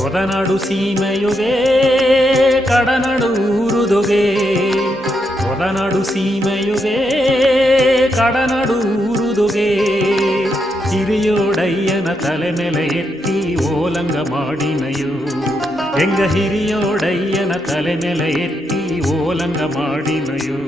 ಕೊದನಾಡು ಸೀಮೆಯುಗೆ ಕಡನಾಡು ಊರುದುಗೆ ಕೊದನಾಡು ಸೀಮೆಯುಗೆ ಕಡನಾಡು ಊರುದುಗೆ ಹಿರಿಯೋಡಯ್ಯನ ತಲೆ ಮೇಲೆ ಎತ್ತಿ ಓಲಂಗ ಮಾಡಿನಯೋ ಎಂಗ ಹಿರಿಯೋಡಯ್ಯನ ತಲೆ ಮೇಲೆ ಎತ್ತಿ ಓಲಂಗ ಮಾಡಿನಯೋ